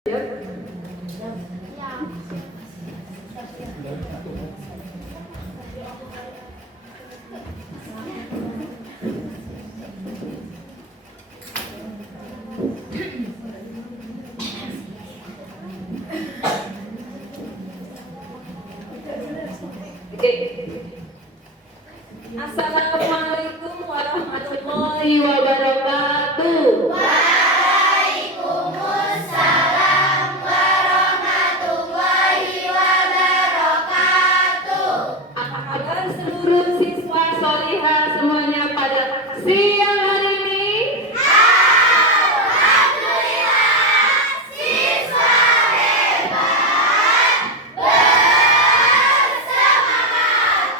Assalamualaikum warahmatullahi wabarakatuh. Waalaikumsalam warahmatullahi wabarakatuh. Apa kabar seluruh siswa solihah semuanya pada siang hari ini? Alhamdulillah, siswa hebat bersemangat.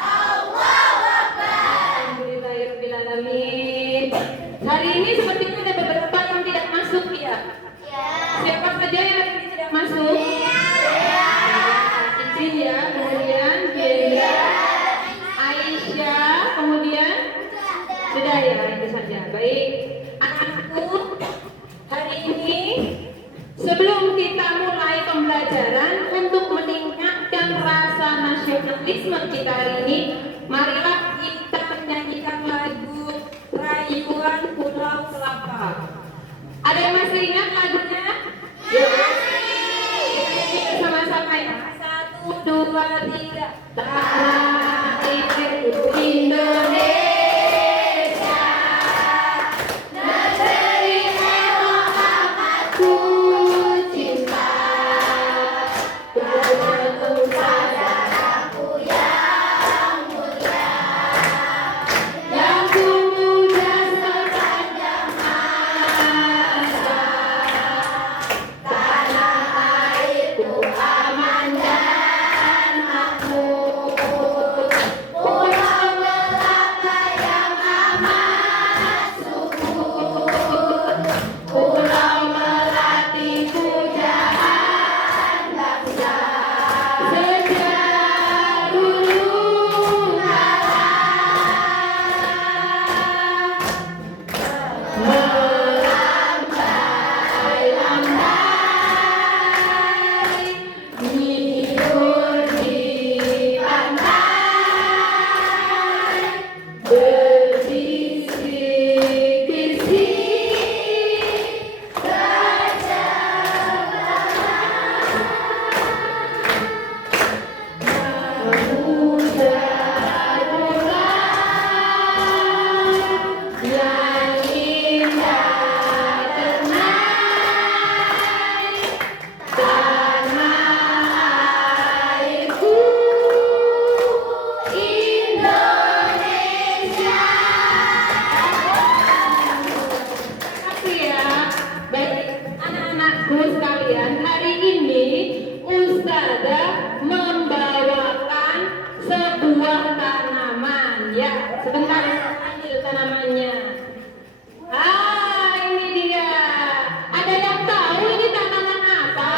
Allahu Akbar. Alhamdulillahirrahmanirrahim. Hari ini sepertinya ada beberapa yang tidak masuk ya. Siapa saja yang hari ini tidak masuk? Izin ya, kemudian Jenda, Aisyah, kemudian sudah ya, itu saja. Baik, anak-anakku, hari ini sebelum kita mulai pembelajaran untuk meningkatkan rasa nasionalisme kita hari ini, marilah kita menyanyikan lagu Rayuan Pulau Kelapa. Ada yang masih ingat lagunya? Yuk, kita nyanyi bersama-sama ya. 1, 2, 3. Tanah airku Indonesia, negeri elok amat ku cinta, beruntung saudaraku yang mulia, yang ku muda sepanjang masa. Tanah airku aman dan makmur, Pulau Kelapa yang amat subur, Pulau Melati pujaan bangsa. Sejak dulu kala melambai-lambai tidur di pantai, berbisik-bisik yang indah ternai, tanah airku Indonesia. Terima kasih ya. Baik, anak-anakku sekalian, hari ini Ustazah membawakan sebuah tanaman. Ya, sebentar saya ambil tanamannya. Ini dia. Ada yang tahu ini tanaman apa?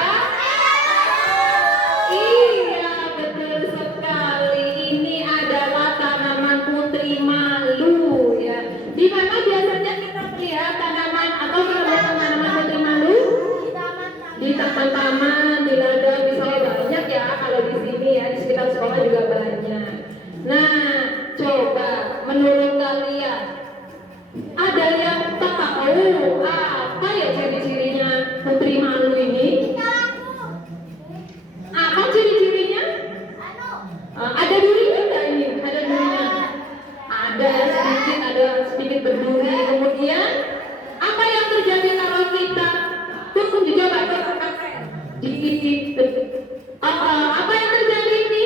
Iya, betul sekali. Ini adalah tanaman putri malu ya. Di mana biasanya kita melihat tanaman atau menemukan tanaman putri malu? Di taman-taman, di ladang, misalnya banyak ya. Kalau di sini ya, di sekitar sekolah juga banyak. Nah, coba menurut kalian, ada yang tahu apa ya ciri-cirinya putri malu ini? Apa ciri-cirinya? Ada durinya nggak ini? Ada durinya? Ada sedikit berduri. Kemudian apa yang terjadi kalau kita coba apa yang terjadi ini?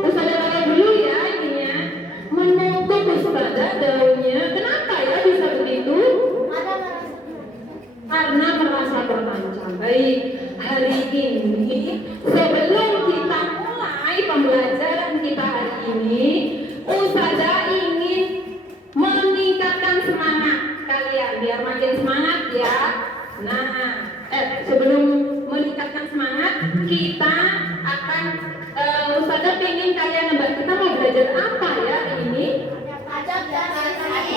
Ustazah taruh dulu ya ininya. Menutup Ustazah daunnya. Kenapa ya bisa begitu? Karena merasa terancam. Baik, hari ini sebelum kita mulai pembelajaran kita hari ini, Ustazah ingin meningkatkan semangat kalian biar makin semangat ya. Nah, sebelum meningkatkan semangat, kita akan Ustazah pengen kalian nebak, kita mau belajar apa ya hari ini?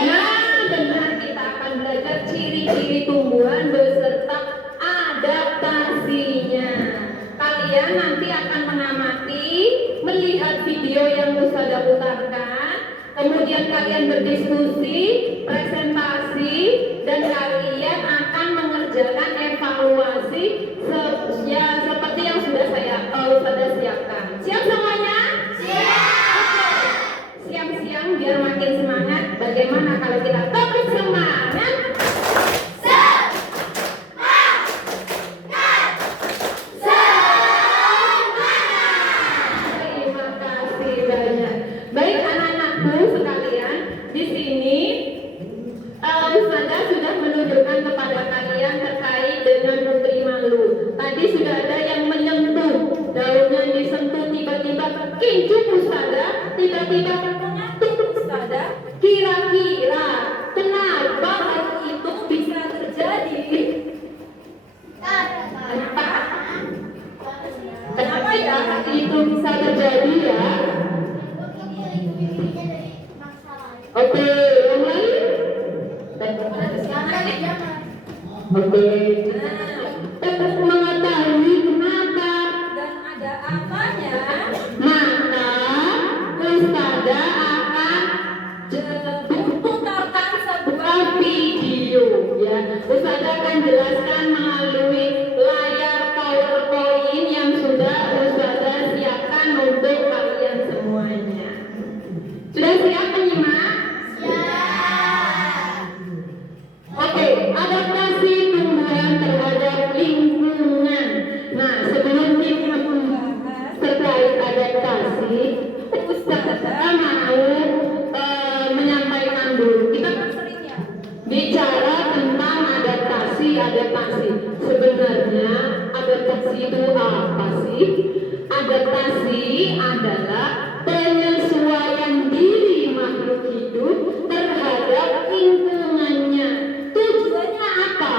Nah, benar, kita akan belajar ciri-ciri tumbuhan beserta adaptasinya. Kalian nanti akan mengamati, melihat video yang Ustazah putarkan, kemudian kalian berdiskusi, presentasi, dan kalian akan mengerjakan evaluasi seperti yang sudah Ustazah siapkan. Siap semuanya? Siap! Siang-siang biar makin semangat. Bagaimana kalau kita tepuk semangat? Terima kasih banyak. Baik anak-anakku sekalian, di sini Ustazah sudah menunjukkan kepada kalian terkait dengan putri malu. Tadi sudah ada yang menyentuh, daunnya disentuh tiba-tiba kincup Ustazah, tiba-tiba menyatu Ustazah. Kira-kira kenapa hal itu bisa terjadi? Kenapa ya hal itu bisa terjadi ya? Oke, yang lain? Oke. Untuk mengetahui kenapa dan ada apanya, maka Ustazah akan putarkan sebuah video ya. Ustazah akan jelaskan melalui layar PowerPoint yang sudah Ustazah siapkan untuk kalian semuanya. Sudah siap menyimak? Oke, adaptasi tumbuhan terhadap lingkungan. Nah, sebelum kita membahas terkait adaptasi, Ustazah mau menyampaikan dulu. Kita kan sering ya bicara tentang adaptasi. Sebenarnya adaptasi itu apa sih? Adaptasi adalah penyesuaian diri makhluk hidup terhadap lingkungannya. Tujuannya apa?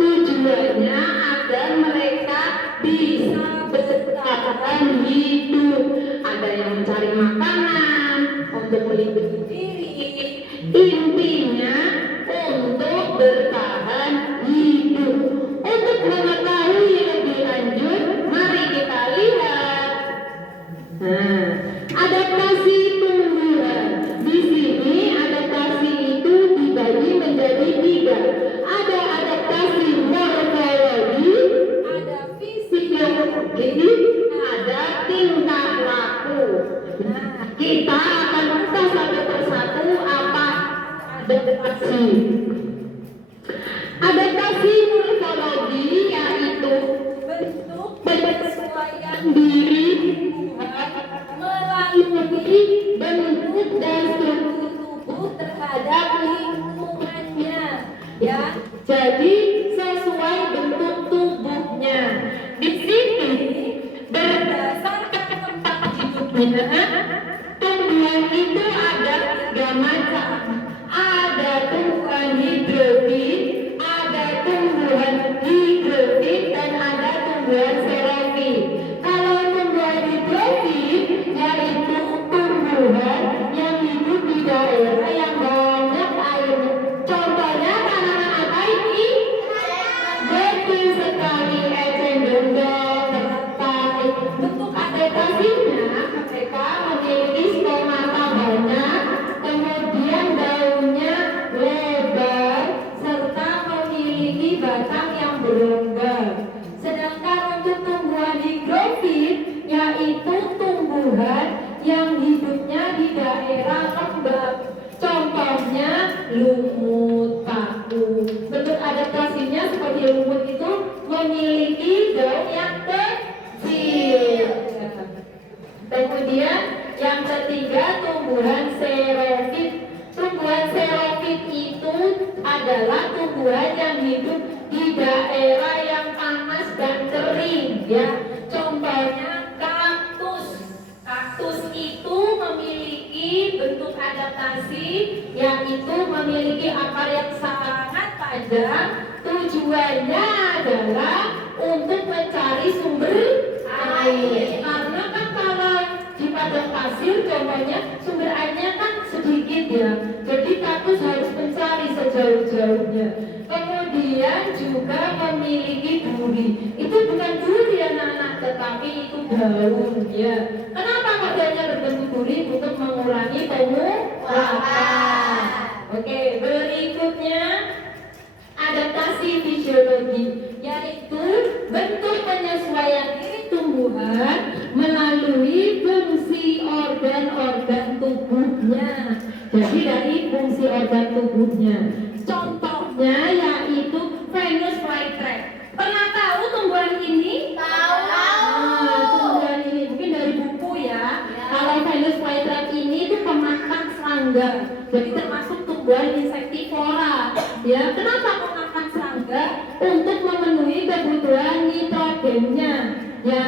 Tujuannya agar mereka bisa bertahan hidup. Ada yang mencari makanan, untuk melindungi diri. Intinya untuk bertahan hidup. Untuk mengetahui lebih lanjut, mari kita lihat. Nah, adaptasi tumbuhan. Di sini adaptasi itu dibagi menjadi 3. Ada adaptasi morfologi, ada fisiologi, ada tingkah laku. Nah, kita akan buka satu persatu apa adaptasi. Adaptasi morfologi yaitu bentuk penyesuaian diri melalui bentuk dan struktur tubuh terhadap lingkungannya, ya. Jadi sesuai bentuk tubuhnya. Di sini berdasarkan tempat hidupnya, tumbuhan itu ada 3 macam. Ada tumbuhan hidrofit, ada tumbuhan higrofit, dan ada tumbuhan xerofit. Kalau tumbuhan hidrofit yaitu tumbuhan yang hidup di daerah yang banyak air. Contohnya tanaman apa ini? Betul sekali, eceng gondok, tertarik. Bentuk adaptasinya mereka memiliki stomata banyak, kemudian daunnya lebar serta memiliki batang yang berongga. Sedangkan untuk tumbuhan higrofit yaitu tumbuhan yang hidupnya di daerah lembab. Contohnya lumut, paku. Bentuk adaptasinya seperti lumut itu memiliki daun yang kecil. Kemudian yang ketiga tumbuhan xerofit. Tumbuhan xerofit itu adalah tumbuhan yang hidup di daerah yang panas dan kering, ya. Contohnya kaktus. Kaktus itu memiliki bentuk adaptasi yaitu memiliki akar yang sangat panjang. Tujuannya adalah untuk mencari sumber air. Karena kan kalau di padang pasir contohnya sumber airnya kan sedikit ya. Jadi kaktus harus mencari sejauh-jauhnya. kemudian juga memiliki duri. Itu bukan duri anak-anak, tetapi itu daun ya. Kenapa kodenya berbentuk duri? Untuk mengurangi pemufakatan. Oke, berikutnya adaptasi fisiologi, yaitu bentuk penyesuaian diri tumbuhan melalui fungsi organ-organ tubuhnya. Jadi dari fungsi organ tubuhnya. Contohnya yaitu Venus flytrap. Pernah tahu tumbuhan ini? Tahu. Tumbuhan ini mungkin dari buku ya. Kalau Venus flytrap ini itu pemakan serangga. Jadi termasuk tumbuhan insektivora. Ya, kenapa memakan serangga? Untuk memenuhi kebutuhan nitrogennya. Ya.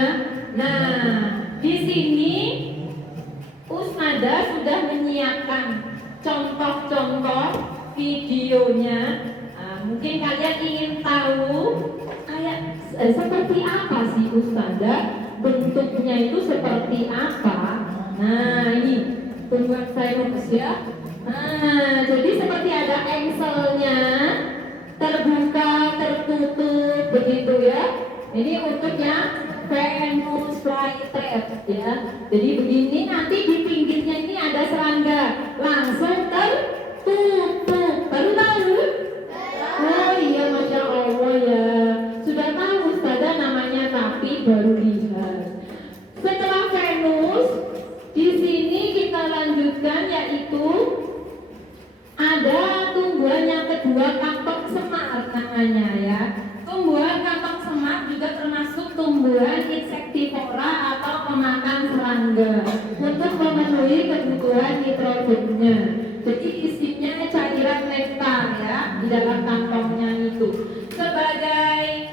Nah, di sini Usnada sudah menyiapkan contoh-contoh videonya. Mungkin kalian ingin tahu kayak seperti apa sih Usnada? Bentuknya itu seperti apa? Nah, ini tumbuhan Venus ya. Nah, jadi seperti ada engselnya, terbuka, tertutup, begitu ya. Ini untuk yang Venus flytrap ya. Jadi begini, nanti di pinggirnya ini ada serangga, langsung tertutup. Baru tahu? Oh iya, masya Allah ya. Sudah tahu Ustazah namanya, tapi baru lihat. Setelah Venus, di sini kita lanjutkan yaitu ada tumbuhan yang kedua, kantong semar namanya ya. Tumbuhan kantong semar juga termasuk tumbuhan insektivora atau pemakan serangga untuk memenuhi kebutuhan nitrogennya. Jadi isinya cairan nektar ya di dalam kantongnya itu. Sebagai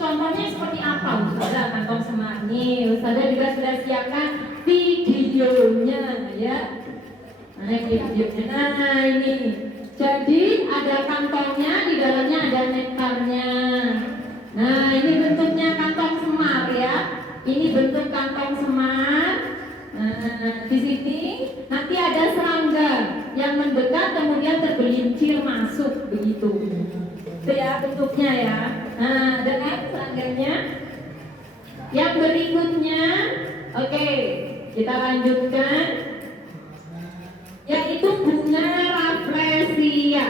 contohnya seperti apa Ustazah kantong semar ini? Ustazah juga sudah siapkan videonya ya. Nah, videonya. Nah, ini. Jadi ada kantongnya, di dalamnya ada nektarnya. Nah, ini bentuknya kantong semar ya. Ini bentuk kantong semar. Nah, di sini nanti ada serangga yang mendekat kemudian tergelincir masuk begitu. Itu ya bentuknya ya. Nah, dengan serangganya. Yang berikutnya, oke, kita lanjutkan. Yaitu bunga rafflesia.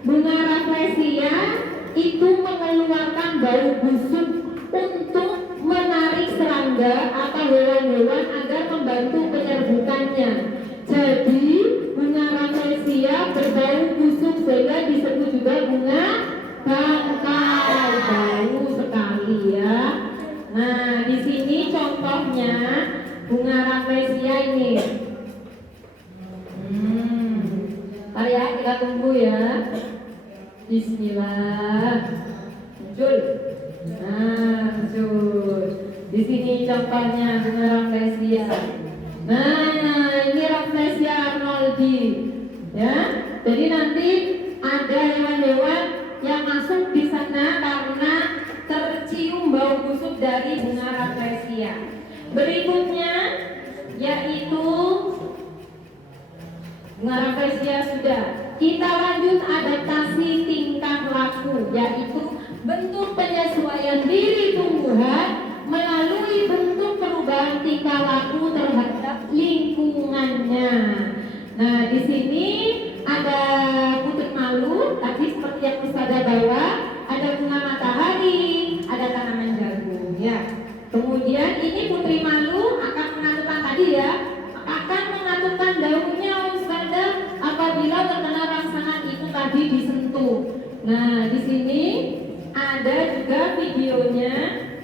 Bunga rafflesia itu mengeluarkan bau busuk untuk menarik serangga atau hewan-hewan agar membantu penyerbukannya. Jadi bunga rafflesia berbau busuk sehingga disebut juga bunga bangkai. Bau sekali ya. Nah, di sini contohnya bunga rafflesia ini. Ntar ya, kita tunggu ya. Bismillah. Muncul. Nah, muncul. Di sini contohnya bunga rafflesia. Nah, ini rafflesia arnoldi. Ya. Jadi nanti ada hewan-hewan yang masuk di sana karena tercium bau busuk dari bunga rafflesia. Berikutnya yaitu bunga rafflesia sudah. Kita lanjut adaptasi tingkah laku, yaitu bentuk penyesuaian diri tumbuhan melalui bentuk perubahan tingkah laku terhadap lingkungannya. Nah, di sini ada putri malu, tadi seperti yang Ustazah bawa, ada bunga matahari, ada tanaman jagung ya. Kemudian ini putri malu akan menentukan tadi ya, akan menentukan daunnya Ustazah apabila terkena rangsangan itu tadi disentuh. Nah, di sini ada juga videonya.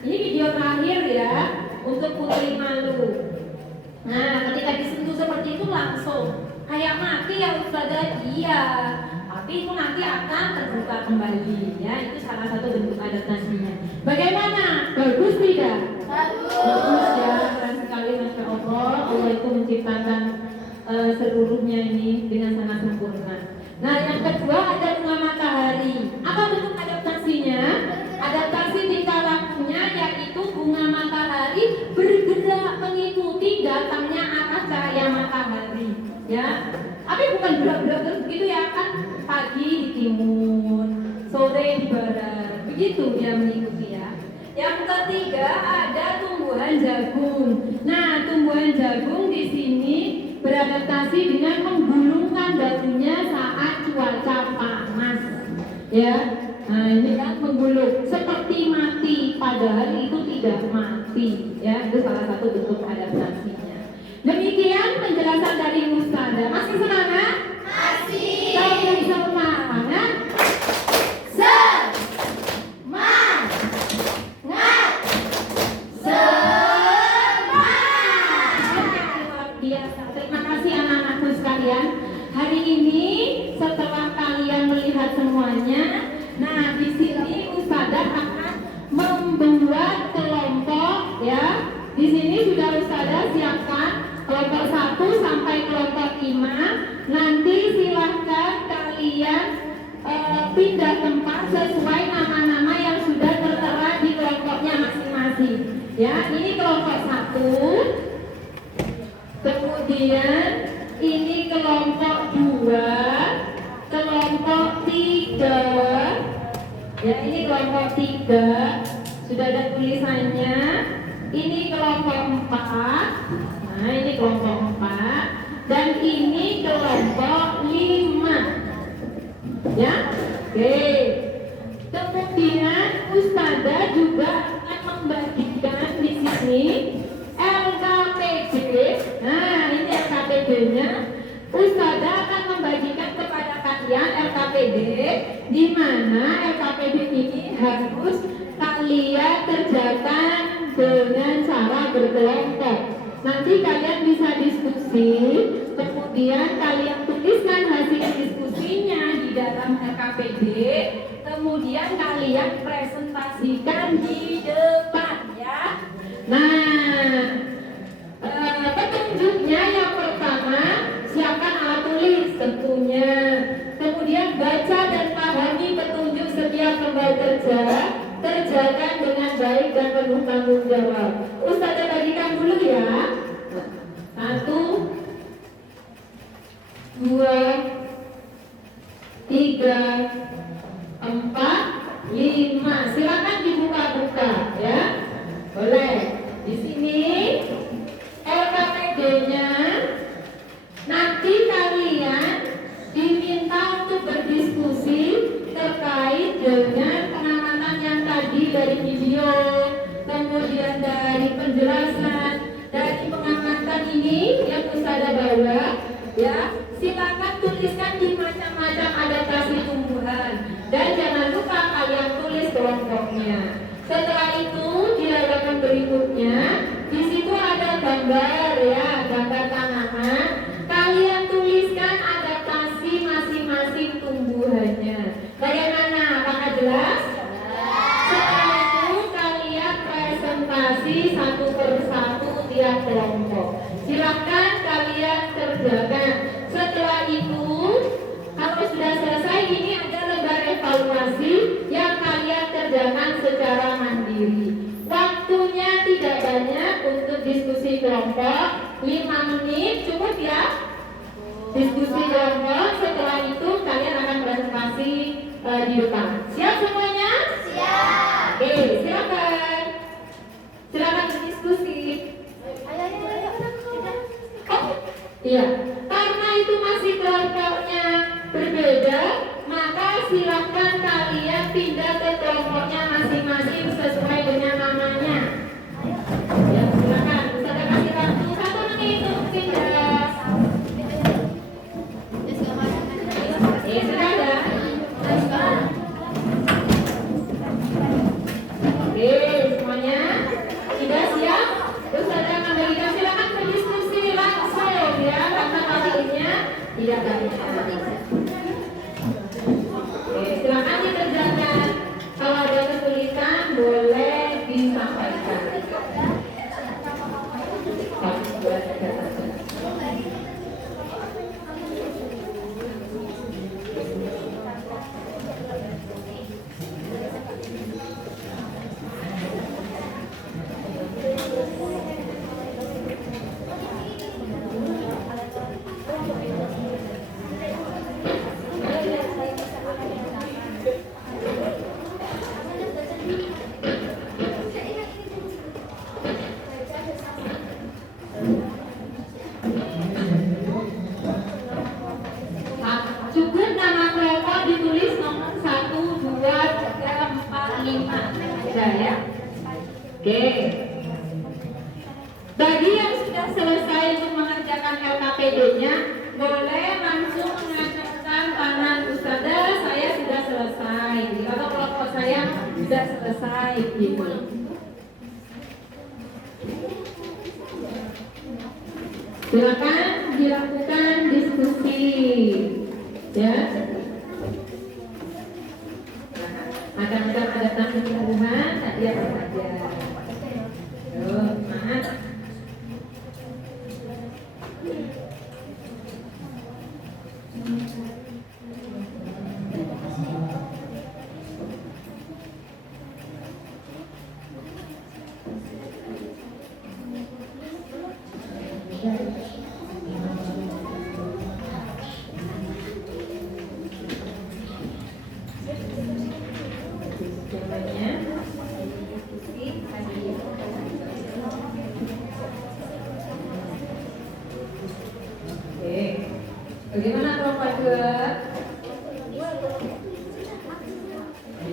Ini video terakhir ya untuk putri malu. Nah, ketika disentuh seperti itu langsung kayak mati ya Ustazah. Iya, tapi itu nanti akan terbuka kembali ya. Itu salah satu bentuk adaptasinya. Bagaimana? Bagus tidak? Bagus ya, keren sekali, masya Allah. Allah itu menciptakan seluruhnya ini dengan sangat sempurna. Nah, yang kedua ada bunga matahari. Apa bentuk adaptasinya? Adaptasi tingkah lakunya yaitu bunga matahari bergerak mengikuti datangnya arah cahaya matahari. Ya, tapi bukan gerak-gerak terus begitu ya kan? Pagi di timur, sore di begitu dia mengikuti ya. Yang ketiga ada tumbuhan jagung. Nah, tumbuhan jagung di sini beradaptasi dengan menggulungkan daunnya saat cuaca panas. Ya, nah ini kan menggulung seperti mati, padahal itu tidak mati. Ya, itu salah satu bentuk adaptasinya. Demikian penjelasan dari Ustazah. Masih semangat? Masih. Kalau semangat, biasa. Terima kasih anak-anakku sekalian. Hari ini setelah kalian melihat semuanya, nah di sini Ustazah akan membuat kelompok ya. Di sini sudah Ustazah siapkan kelompok 1 sampai kelompok 5. Nanti silahkan kalian pindah tempat sesuai nama-nama yang sudah tertera di kelompoknya masing-masing. Ya, ini kelompok 1. Kemudian ini kelompok 2, kelompok 3. Ya, ini kelompok 3. Sudah ada tulisannya. Ini kelompok 4. Nah, ini kelompok 4 dan ini kelompok 5. Ya. Oke. Kemudian Ustazah juga akan membagikan di sini LKPD. Nah, ini LKPD-nya. Ustazah akan membagikan kepada kalian LKPD, di mana LKPD ini harus kalian kerjakan dengan cara berkelompok. Nanti kalian bisa diskusi, kemudian kalian tuliskan hasil diskusinya di dalam LKPD, kemudian kalian presentasikan di depan ya. Nah, petunjuknya yang pertama, siapkan alat tulis tentunya. Kemudian baca dan pahami petunjuk setiap lembar kerja, kerjakan dengan baik dan penuh tanggung jawab. Ustazah bagikan dulu ya. 1, 2, 3, 4, 5. Silakan dibuka-buka ya. Boleh. Di sini LKPD-nya. Nanti kalian diminta untuk berdiskusi terkait dengan pengamatan yang tadi dari video, kemudian dari penjelasan, dari pengamatan ini yang Ustazah bawa ya. Silakan tuliskan di macam-macam adaptasi tumbuhan dan jangan lupa kalian tulis kelompoknya. Setelah itu di halaman berikutnya di situ ada gambar ya, gambar tanaman. Kalian tuliskan adaptasi masing-masing tumbuhannya. Bagaimana? Apakah jelas? Setelah itu kalian presentasi satu persatu tiap kelompok. Silakan kalian kerjakan. Setelah itu, kalau sudah selesai, ini ada lembar evaluasi yang kalian kerjakan secara mandiri. Waktunya tidak banyak untuk diskusi kelompok, 5 menit cukup ya. Diskusi kelompok, setelah itu kalian akan presentasi di depan. Siap semuanya? Siap. Oke, silakan. Silakan berdiskusi. Oh, iya. Karena itu masih kelompoknya berbeda, maka silakan kalian pindah ke kelompoknya masing-masing sesuai dengan namanya. Ya, silakan. Ustazah kasih waktu 1 menit untuk pindah. Sudah ada? Sudah ya? Oke. Bagi yang sudah selesai untuk mengerjakan LKPD-nya, boleh langsung mengacungkan tangan Ustazah, saya sudah selesai. Atau kelompok saya sudah selesai gitu. Silakan dilakukan diskusi, ya. Kadang-kadang ada tamu pengumuman, tadi apa saja. Semangat. Bagaimana kelompok dua?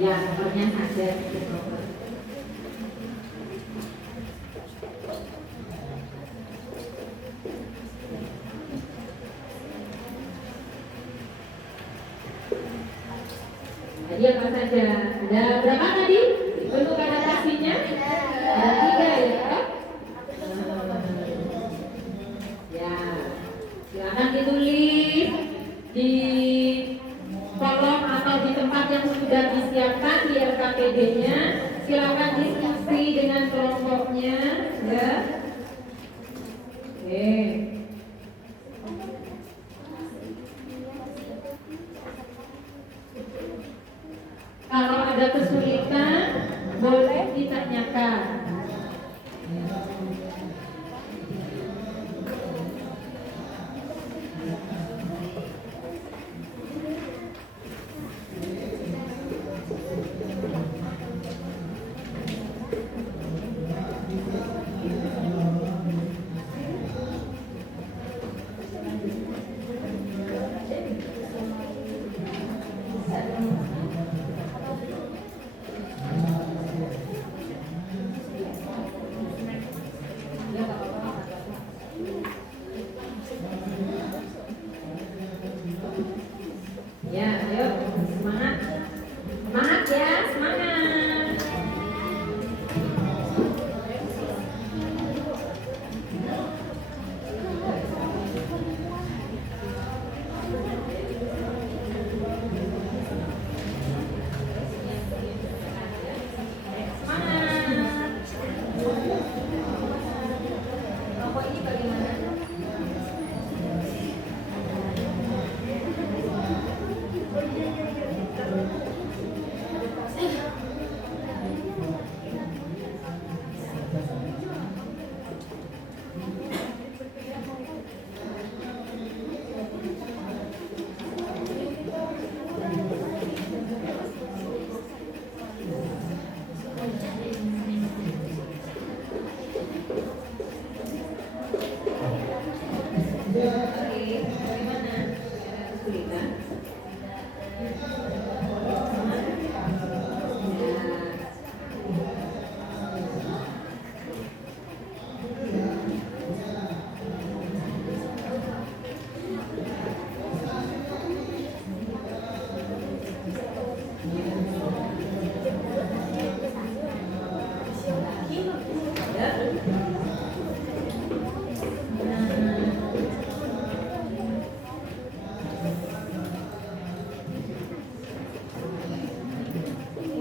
Ya, nomornya ada. Tadi apa saja? Ada berapa tadi? Bentuk adaptasinya? Ada 3 ya? Ya, silakan ditulis di kolom atau di tempat yang sudah disiapkan di LKPD-nya. Silakan diskusi dengan kelompoknya, ya. Oke. Kalau ada kesulitan, boleh ditanyakan. Ya, ayo semangat, semangat ya, semangat. Kelompok ini bagaimana?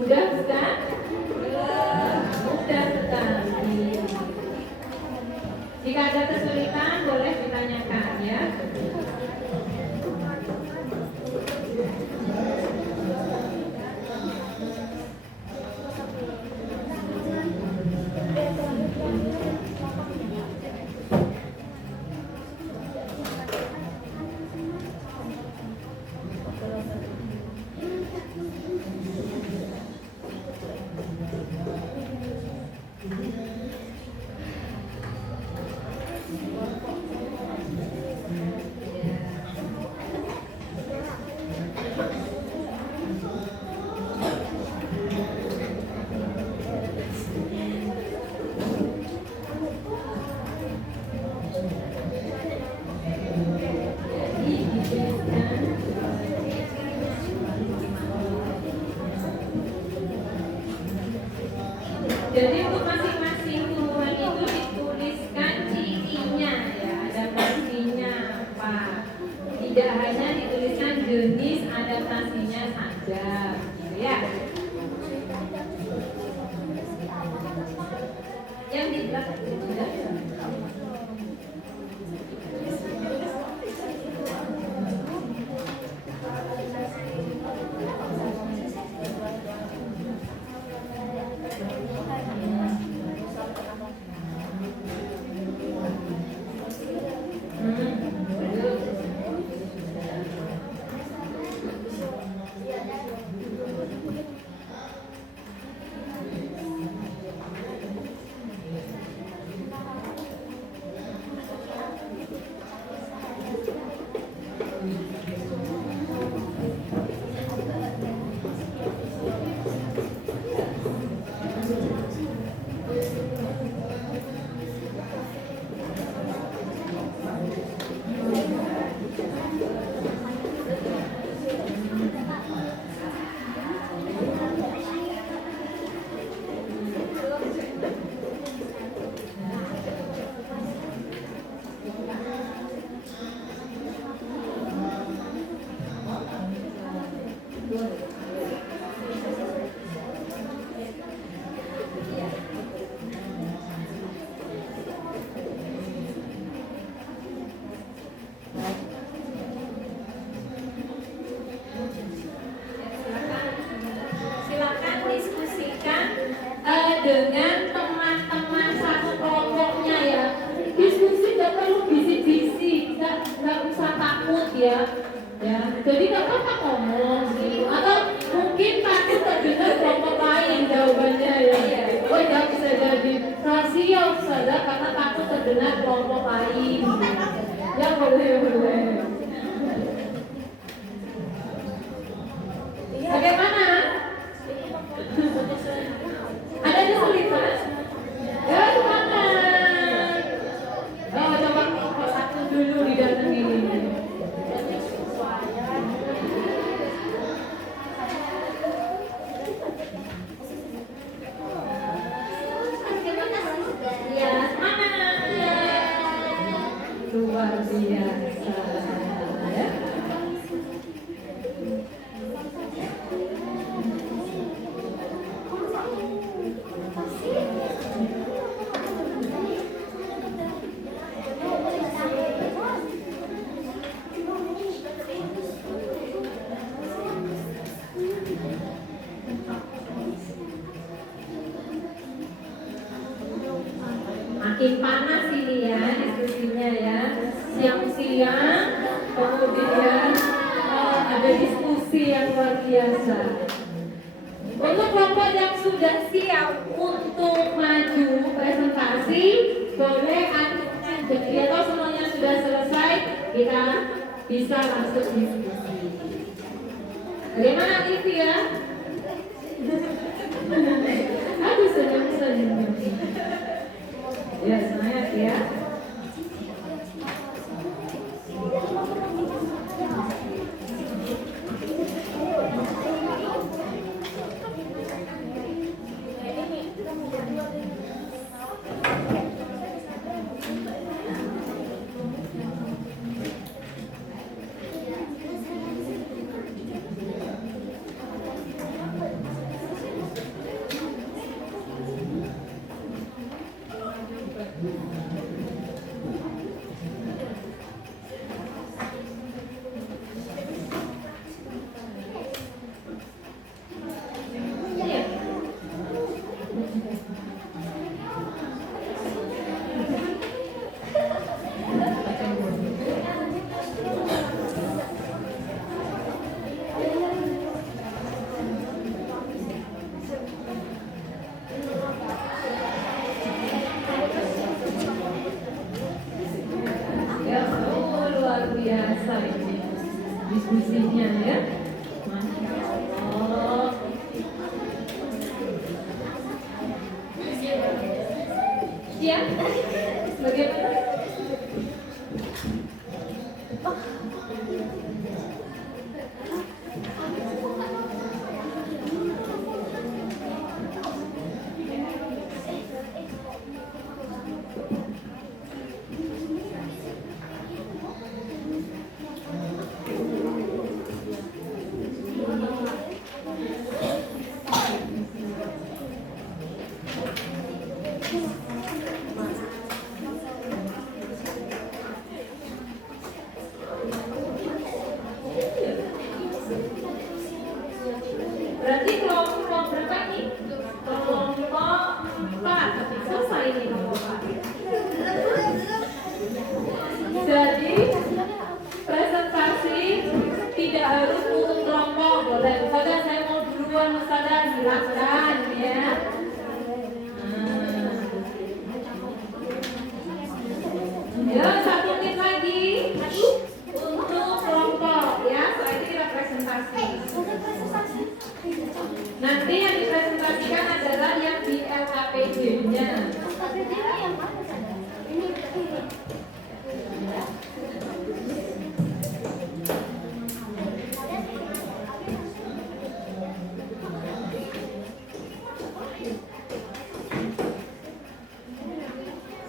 Udah sekali. Jika ada kesulitan boleh ditanyakan ya. Jadi untuk masing-masing tumbuhan itu dituliskan cirinya ya, adaptasinya apa. Tidak hanya dituliskan jenis adaptasinya saja, gitu ya. Yang di belakang itu ya. Silakan diskusikan dengan teman-teman satu kelompoknya ya. Diskusi nggak perlu bisik-bisik, nggak usah takut ya. Ya, jadi nggak apa-apa ngomong gitu. Atau mungkin takut terdengar kelompok lain jawabannya ya. Oh ya bisa jadi rahasia saja karena takut terdengar kelompok lain. Ya boleh. Bagaimana? Ada kesulitan? Ya semangat. Oh coba kelompok satu dulu didatengin. Ya semangat. Luar biasa. Ya. Makin panas ini ya diskusinya ya. Siang-siang kemudian ada diskusi yang luar biasa. Untuk kelompok yang sudah siap untuk maju presentasi, boleh acungkan jari atau semuanya sudah selesai, kita bisa masuk diskusi. Bagaimana TV ya? Aduh senyum. Ya semangat ya. Biasa ini diskusinya ya. Masya Allah. Siap? Bagaimana?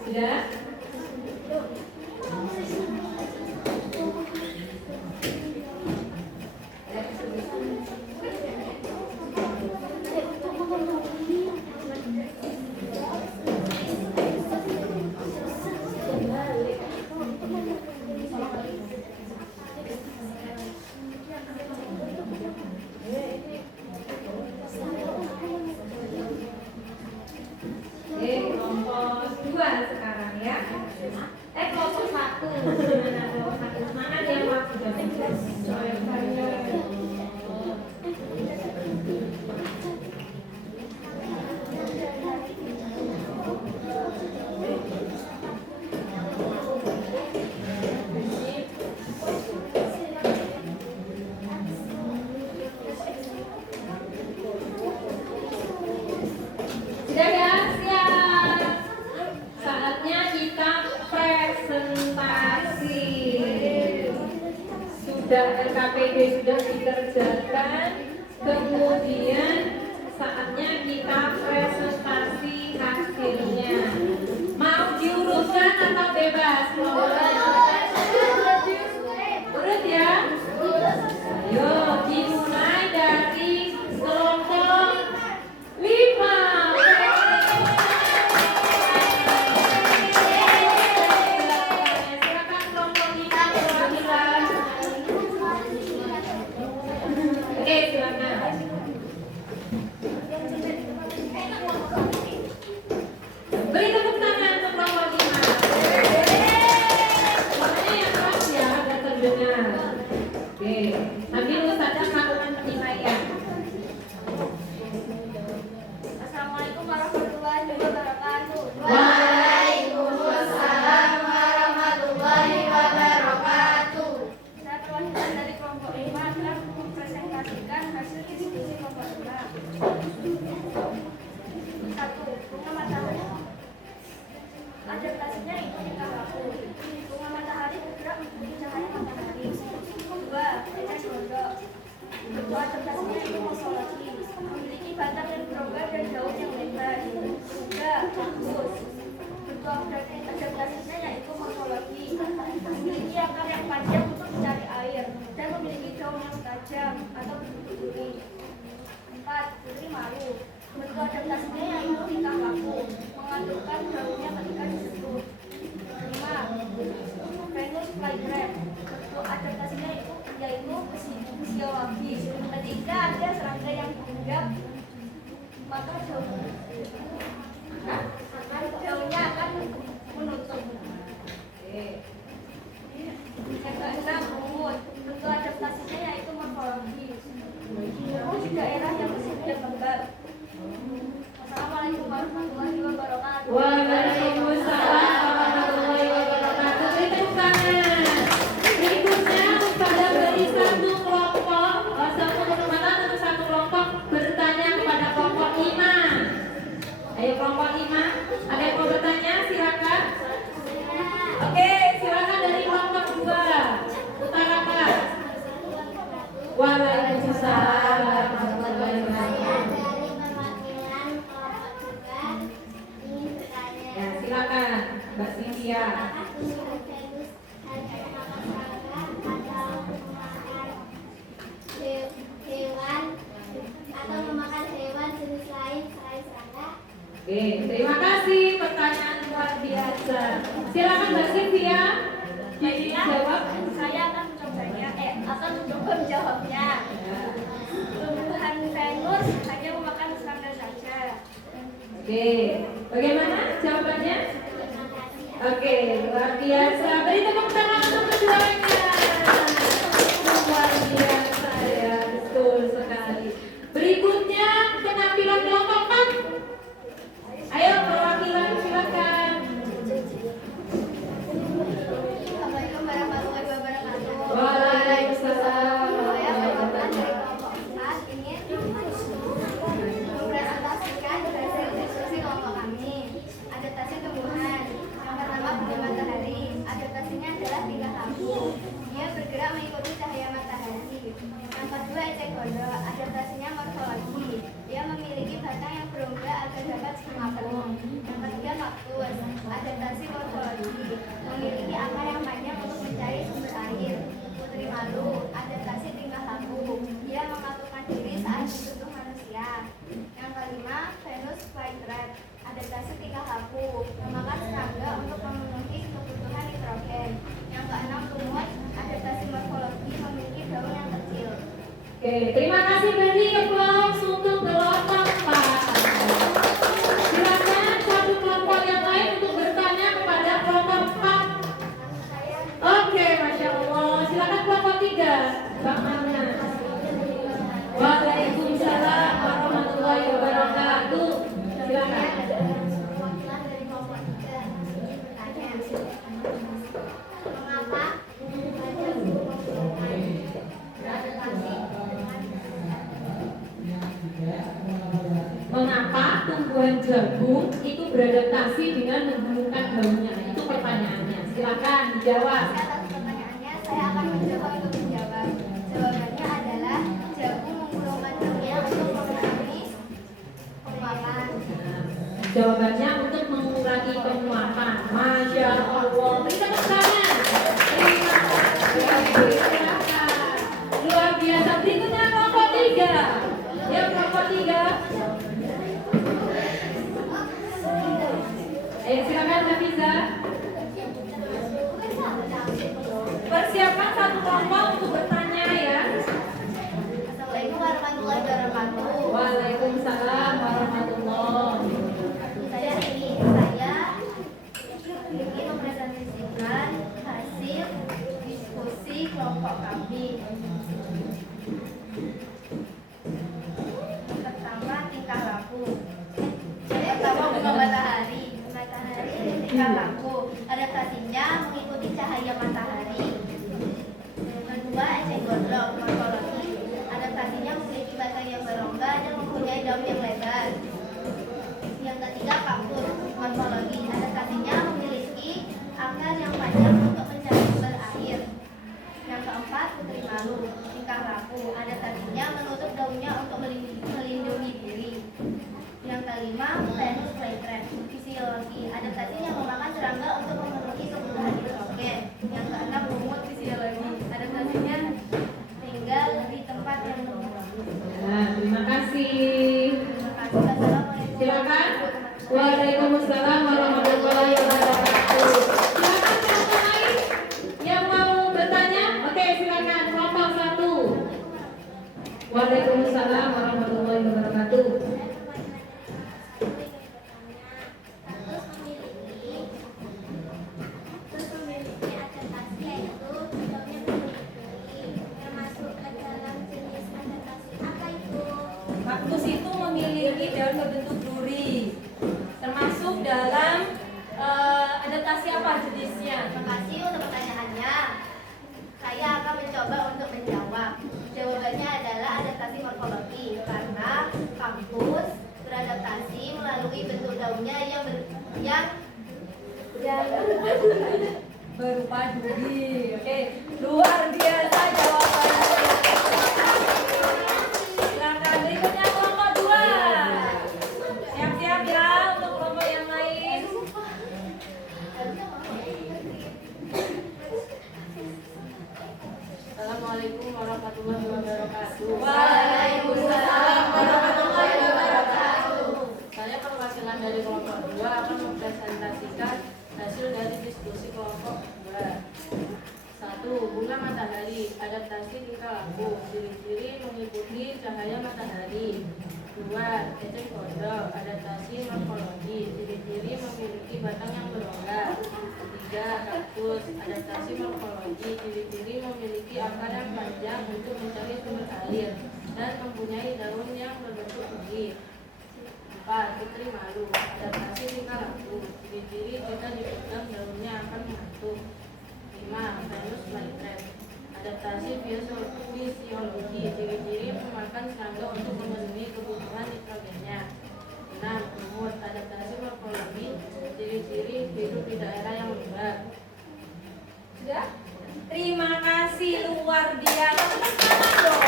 Sudah? Oke, kelompok 2 sekarang ya. Kelompok 1. Mana kelompok 1? Semangat ya, Pak. Sudah ya? Siap. Saatnya kita presentasi. Sudah LKPD sudah dikerjakan. Kemudian saatnya kita presentasi hasilnya. Mau diurutkan atau bebas? Urut ya? Ayo dimulai dari kelompok 5. Silakan kelompok 5 perwakilan. Oke, silakan. Beri tepuk tangan untuk kelompok 5. Suaranya yang keras ya, agar terdengar. Oke, sambil Ustazah melakukan penilaian. Assalamualaikum warahmatullahi wabarakatuh. Waalaikumsalam warahmatullahi wabarakatuh. Saya perwakilan dari kelompok 5 akan mempresentasikan hasil diskusi kelompok 5. 1. Bunga matahari. Adaptasinya itu tingkah laku. Bunga matahari bergerak mengikuti cahaya matahari. 2. Eceng gondok. Bentuk adaptasinya itu morfologi. Memiliki batang yang berongga dan daun yang lebar. 3. Bungkus. Bentuk adaptasinya yaitu morfologi. Memiliki akar yang panjang untuk mencari air dan memiliki daun yang tajam atau berbentuk duri. 4. Putri malu. Bentuk adaptasinya yaitu tingkah laku, mengadukkan daunnya ketika disentuh. 5. Venus flytrap. Bentuk adaptasinya yaitu fisiologis. Ketika ada serangga yang hinggap, maka daunnya akan menutup. Yang keenam, ungut. Bentuk adaptasinya yaitu morfologis. Di daerah yang bersih dan lembab. Assalamualaikum warahmatullahi wabarakatuh. Waalaikumsalam warahmatullahi wabarakatuh. Beri tepuk tangan. Berikutnya Ustazah beri satu kelompok, satu kesempatan untuk satu kelompok bertanya kepada kelompok 5. Ayo kelompok 5, ada yang mau bertanya? Silakan. Oke, silakan dari kelompok 2. Utarakan. Waalaikumsalam warahmatullahi wabarakatuh. Dari perwakilan kelompok 2 ingin bertanya. Ya, silakan Mbak Cynthia. Apakah tumbuhan Venus hanya memakan serangga atau memakan hewan jenis lain selain serangga? Oke, terima kasih, pertanyaan luar biasa. Silakan Mbak Cynthia dijawab. Saya akan mencoba menjawabnya. Tumbuhan Venus hanya memakan serangga saja. Oke, bagaimana jawabannya? Oke, luar biasa. Beri tepuk tangan untuk keduanya. Luar biasa ya, betul sekali. Berikutnya penampilan kelompok 4. Ayo perwakilan silakan. Assalamualaikum warahmatullahi wabarakatuh. Waalaikumsalam. Saya perwakilan dari kelompok 4 ingin mempresentasikan hasil diskusi kelompok kami. Adaptasi tumbuhan. Yang pertama bunga matahari. Adaptasinya adalah tingkah laku. Oke, terima kasih Berli Applause untuk kelompok 4. Silakan satu kelompok yang lain untuk bertanya kepada kelompok 4. Oke, Masya Allah. Silakan kelompok 3. Bang Mana. Waalaikumsalam warahmatullahi wabarakatuh. Silakan. Perwakilan dari kelompok 3 ini bertanya, mengapa jagung membutuhkan beradaptasi Mengapa tumbuhan jagung itu beradaptasi dengan menggunakan daunnya? Itu pertanyaannya. Silakan dijawab. Atas pertanyaannya, saya akan mencoba untuk menjawab. Jawabannya adalah jagung mengurungkan daunnya untuk mengurangi penguapan. Jawabannya untuk mengurangi penguapan. Masya Allah. Beri tepuk tangan. Terima kasih. Silakan. Luar biasa. Berikutnya kelompok 3. Ya, kelompok 3. Silakan Hafiza. Persiapkan satu kelompok untuk bertanya ya. Assalamualaikum warahmatullahi wabarakatuh. Waalaikumsalam warahmatullahi wabarakatuh. Saya ingin mempresentasikan hasil diskusi kelompok kami. Pertama, tingkah laku. Pertama, bunga matahari. Matahari tingkah laku. Adaptasinya mengikuti cahaya matahari. Kedua, eceng gondok, morfologi. Adaptasinya memiliki batang yang berongga dan mempunyai daun yang lebar. Yang ketiga, kaktus, morfologi. Adaptasinya memiliki akar yang panjang untuk mencari sumber air. Yang keempat, putri malu, tingkah laku. Adaptasinya menutup daunnya untuk melindungi diri. Yang kelima, Venus flytrap, fisiologi. Adaptasinya memakan serangga untuk memenuhi kebutuhan hidrogen. Yang keenam, lumut, fisiologi. Adaptasinya tinggal di tempat yang lembab. Nah, terima kasih. Terima kasih. Wassalamualaikum Silakan. warahmatullahi wabarakatuh. Waalaikumsalam warahmatullahi wabarakatuh. Silakan kelompok lain yang mau bertanya. Oke, silakan kelompok 1. Waalaikumsalam warahmatullahi wabarakatuh. Terus memiliki adaptasi yaitu daunnya berduri, termasuk ke dalam jenis adaptasi apa itu? Kaktus itu memiliki daun berbentuk duri, termasuk dalam adaptasi apa jenisnya? Terima kasih untuk pertanyaannya. Saya akan mencoba untuk menjawab. Jawabannya adalah adaptasi morfologi karena kaktus beradaptasi melalui bentuk daunnya yang Berupa duri. Oke, luar biasa jawabannya. Silakan berikutnya kelompok 2. Siap-siap ya untuk kelompok yang lain. Assalamualaikum warahmatullahi wabarakatuh. Waalaikumsalam warahmatullahi wabarakatuh. Saya perwakilan dari kelompok 2 akan mempresentasikan hasil dari diskusi kelompok 2. 1. Bunga matahari. Adaptasi tingkah laku. Ciri-ciri mengikuti cahaya matahari. 2. Eceng gondok. Adaptasi morfologi. Ciri-ciri memiliki batang yang berongga. 3. Kaktus. Adaptasi morfologi. Ciri-ciri memiliki akar yang panjang untuk mencari sumber air dan mempunyai daun yang berbentuk duri. 4. Putri malu. Adaptasi tingkah laku. Ciri-ciri jika dipegang daunnya akan menyatu. 5. Venus flytrap. Adaptasi fisiologi. Ciri-ciri memakan serangga untuk memenuhi kebutuhan nitrogennya. 6. Lumut. Adaptasi morfologi. Ciri-ciri hidup di daerah yang lembab. Sudah? Terima kasih, luar biasa. Tepuk tangan dong.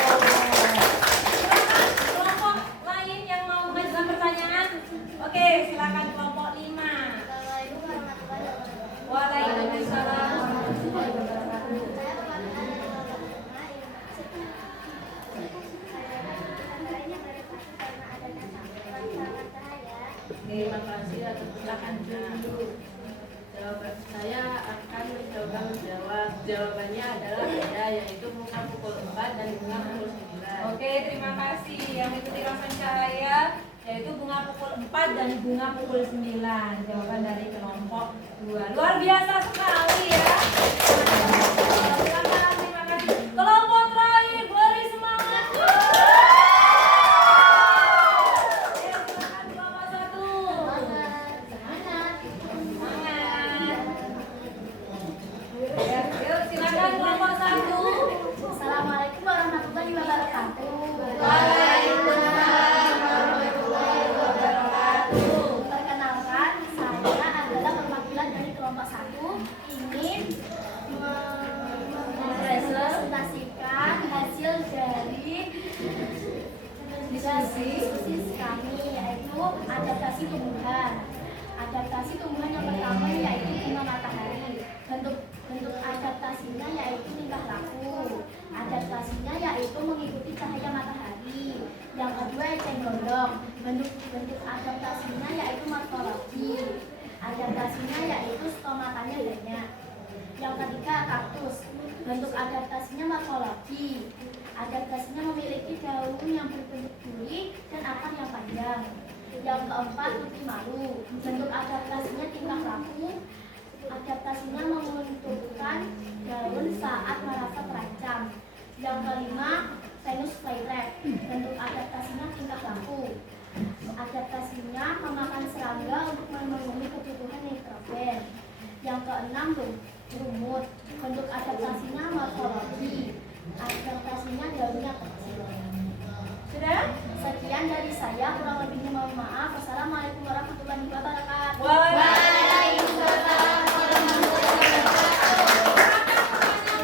Silakan kelompok lain yang mau mengajukan pertanyaan. Oke, silakan kelompok 5. Assalamualaikum warahmatullahi wabarakatuh. Waalaikumsalam warahmatullahi wabarakatuh. Saya perwakilan dari kelompok 5 yang beradaptasi karena adanya cahaya matahari. Terima kasih atas pertanyaannya. Saya akan mencoba menjawab. Jawabannya adalah ada, yaitu bunga pukul 4 dan bunga pukul 9. Oke, terima kasih. Yang mengikuti rangkaian cahaya yaitu bunga pukul 4 dan bunga pukul 9. Jawaban dari kelompok 2. Luar biasa sekali ya. Silakan, terima kasih. Kelompok terakhir, beri semangat. Ayo, silakan kelompok 1. Semangat. Ya, yuk silakan kelompok 1. Assalamualaikum warahmatullahi wabarakatuh. Waalaikumsalam warahmatullahi wabarakatuh. Perkenalkan, saya adalah perwakilan dari kelompok 1 ingin mempresentasikan hasil dari diskusi kami, yaitu adaptasi tumbuhan. Adaptasi tumbuhan yang pertama yaitu bunga matahari. Bentuk adaptasinya yaitu tingkah laku. Adaptasinya yaitu mengikuti cahaya matahari. Yang kedua eceng gondok. Bentuk adaptasinya yaitu morfologi. Adaptasinya yaitu stomatanya banyak. Yang ketiga kaktus. Bentuk adaptasinya morfologi. Adaptasinya memiliki daun yang berbentuk duri dan akar yang panjang. Yang keempat putih malu. Bentuk adaptasinya tingkah laku. Adaptasinya menguntungkan daun saat merasa terancam. Yang kelima Venus flytrap. Bentuk adaptasinya tingkah laku. Adaptasinya memakan serangga untuk memenuhi kebutuhan nitrogen. Yang keenam lumut. Bentuk adaptasinya morfologi. Adaptasinya daunnya kecil. Sudah? Sekian dari saya, kurang lebihnya mohon maaf. Wassalamualaikum warahmatullahi wabarakatuh. Waalaikumsalam warahmatullahi wabarakatuh.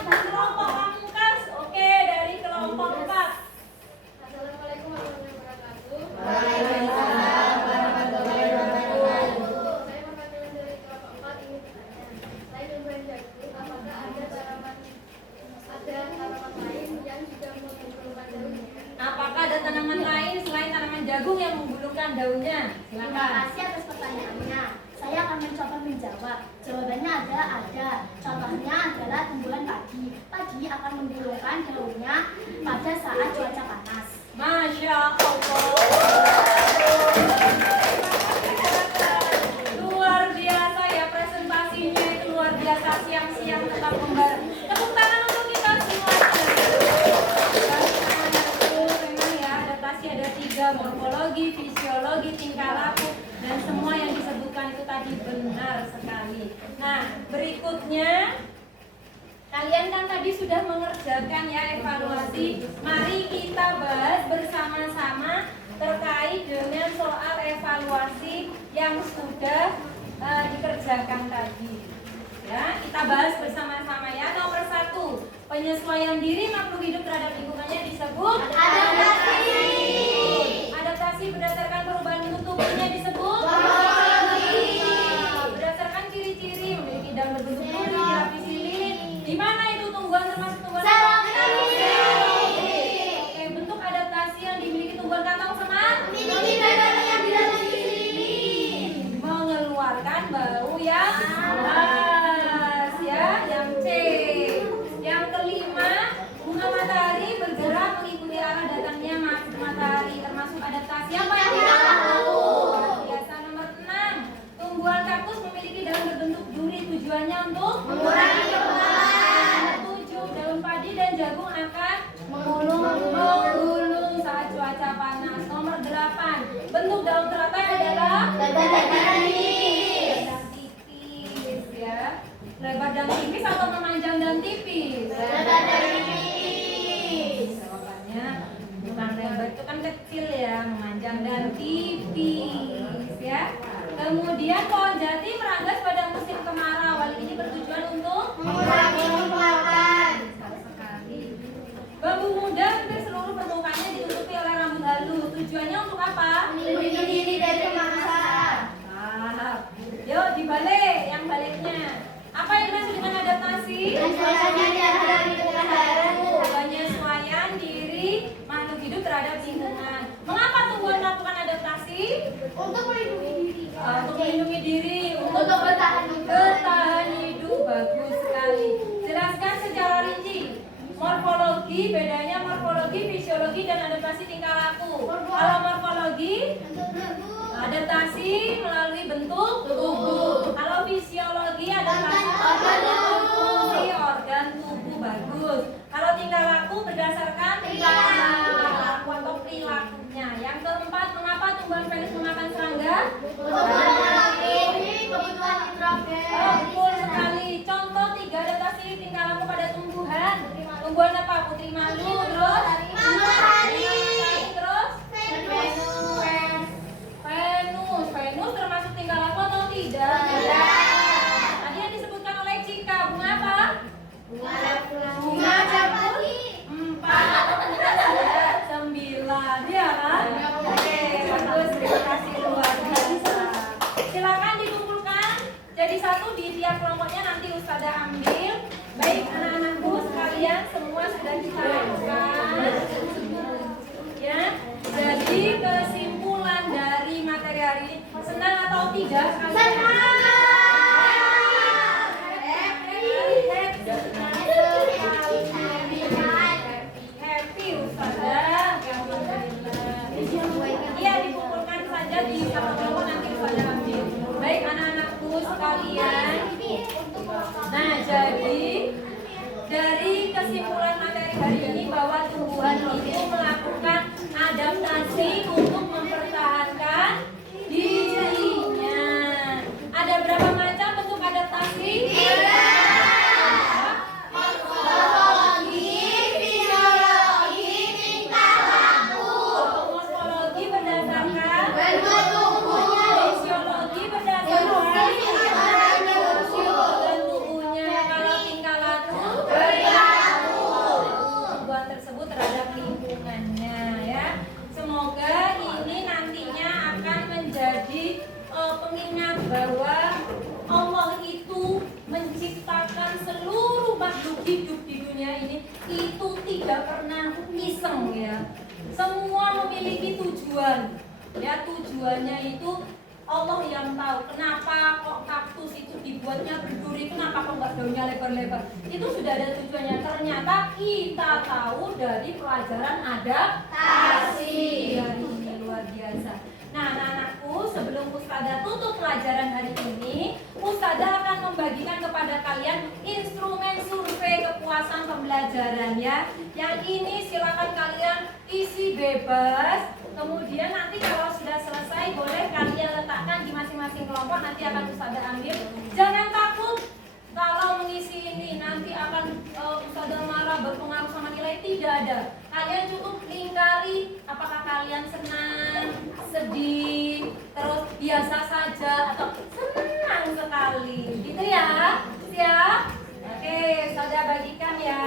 Kelompok pamungkas, oke, dari kelompok 4. Assalamualaikum warahmatullahi wabarakatuh. Waalaikumsalam warahmatullahi wabarakatuh. Saya perwakilan dari kelompok 4 ingin bertanya. Selain tumbuhan jagung, apakah ada tanaman lain yang juga menggulungkan daunnya? Apakah ada tanaman lain selain tanaman jagung yang menggulungkan daunnya? Terima Silakan. kasih atas pertanyaannya. Saya akan mencoba menjawab. Jawabannya ada. Contohnya adalah tumbuhan padi. Padi akan menggulungkan daunnya pada saat cuaca panas. Masya Allah. Luar biasa ya presentasinya, itu luar biasa. Siang-siang tetap kembar. Tepuk tangan untuk kita semua. Memang ya adaptasi ada 3, morfologi, fisiologi, tingkah laku, dan semua yang disebutkan itu tadi benar sekali. Nah, berikutnya kalian kan tadi sudah mengerjakan ya evaluasi. Mari kita bahas bersama-sama terkait dengan soal evaluasi yang sudah dikerjakan tadi. Ya, kita bahas bersama-sama ya. Nomor 1, penyesuaian diri makhluk hidup terhadap lingkungannya disebut Adaptasi. Adaptasi berdasarkan perubahan bentuk tubuhnya disebut berdasarkan ciri-ciri memiliki daun berbentuk duri, dilapisi lilin. Di mana itu tumbuhan termasuk tumbuhan kantong? Oke, bentuk adaptasi yang dimiliki tumbuhan kantong semar mengeluarkan bau yang khas ya. Yang C. Yang kelima, bunga matahari bergerak mengikuti arah datangnya matahari, termasuk adaptasi apa yang tidak tahu. Biasa. Nomor 6, tumbuhan kaktus memiliki daun berbentuk duri, tujuannya untuk mengurangi kelembapan. 7, daun padi dan jagung akan menggulung saat cuaca panas. Nomor 8, bentuk daun teratai adalah lebar tipis ya. Lebar dan tipis atau memanjang dan tipis? Jawabannya bukan lebar, itu kan kecil ya, memanjang dan tipis ya. Kemudian pohon jati meranggas pada musim kemarau. Hal ini bertujuan untuk Mengurangi kelembapan. besar sekali. Bambu muda hampir seluruh permukaannya ditutupi oleh rambut halus. Tujuannya untuk apa? Melindungi diri dari pemanasan. Nah, yuk dibalik, yang baliknya. Apa yang dimaksud dengan adaptasi? Menyesuaikan diri terhadap lingkungan baru. Penyesuaian diri makhluk hidup terhadap lingkungan. Mengapa tumbuhan melakukan adaptasi? Untuk melindungi diri. Untuk melindungi diri, untuk Untuk bertahan hidup. sekali. Jelaskan secara rinci. Morfologi, bedanya morfologi, fisiologi, dan adaptasi tingkah laku. Kalau morfologi, adaptasi melalui bentuk tubuh. Kalau fisiologi, adaptasi fungsi organ tubuh. Bagus. Kalau tingkah laku berdasarkan tingkah laku atau perilakunya. Yang keempat, mengapa tumbuhan Venus memakan serangga? Kebutuhan nitrogen. Betul sekali. Contoh 3 adaptasi tingkah laku pada tumbuhan. Tumbuhan apa? Putri malu, terus Matahari. terus Venus. Venus termasuk tingkah laku atau tidak? Tadi yang disebutkan oleh Cika, bunga apa? Bunga Japati. 4, 9, ya kan? Oke, bagus, terima kasih luar biasa. Silakan dikumpulkan jadi satu di tiap kelompoknya, nanti Ustazah ambil. Baik anak-anakku sekalian, semua sudah kita lakukan. Ya, jadi kesimpulan dari materi hari ini, senang atau tidak? Happy Ustazah. Iya, dikumpulkan saja di satu kelompok, nanti Ustazah ambil. Baik anak-anakku sekalian. Nah, jadi dari kesimpulan materi hari ini bahwa tumbuhan itu melakukan adaptasi untuk mempertahankan dirinya. Ada berapa macam bentuk adaptasi? Morfologi, fisiologi, tingkah laku. Morfologi berdasarkan Bentuk tubuh. fisiologi berdasarkan organ tubuhnya. Kalau tingkah laku tumbuhan tersebut terhadap lingkungannya, ya. Semoga ini nantinya akan menjadi pengingat bahwa Allah itu menciptakan seluruh makhluk hidup di dunia ini itu tidak pernah iseng, ya. Semua memiliki tujuan. Ya, tujuannya itu Allah yang tahu. Kenapa kok kaktus itu dibuatnya berduri, kenapa kok nggak daunnya lebar-lebar? Itu sudah ada tujuannya. Ternyata kita tahu dari pelajaran adaptasi. Hari ini luar biasa. Nah, anak-anakku, sebelum Ustazah tutup pelajaran hari ini, Ustazah akan membagikan kepada kalian instrumen survei kepuasan pembelajaran, ya. Yang ini silakan kalian isi bebas. Kemudian nanti kalau sudah selesai boleh kalian letakkan di masing-masing kelompok, nanti akan Ustazah ambil. Jangan takut kalau mengisi ini nanti akan Ustazah marah, berpengaruh sama nilai. Tidak ada. Kalian cukup lingkari apakah kalian senang, sedih, terus biasa saja atau senang sekali. Gitu ya. Siap? Oke, Ustazah bagikan ya.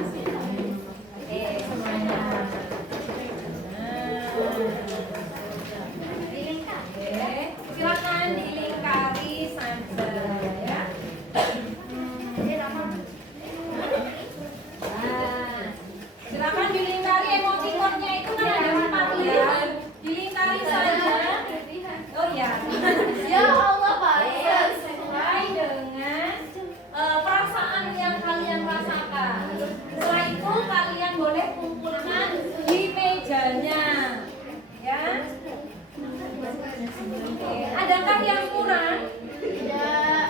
Oke, semuanya. Oke, silakan dilingkari saja, ya. Nah, silakan dilingkari emotikonnya itu kan ada 4 ya. Dilingkari saja. Oh ya. Ya Allah, Pak. Sesuai dengan perasaan yang kalian rasakan. Setelah itu kalian boleh kumpulkan di mejanya, ya. Oke, adakah yang kurang? Tidak.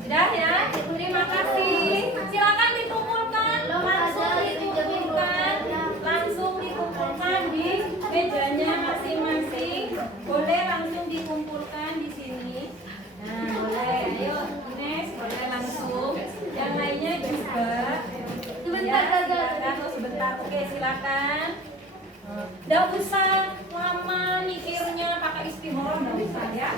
Sudah ya? Terima kasih. Silakan dikumpulkan, langsung dikumpulkan di mejanya masing-masing. Boleh langsung dikumpulkan di sini. Nah, boleh. Ayo, Ines, boleh langsung. Yang lainnya juga. Sebentar, Ya, silakan. Oh, sebentar. Oke, silakan. Nggak usah lama mikirnya pakai istihoroh, nggak usah ya.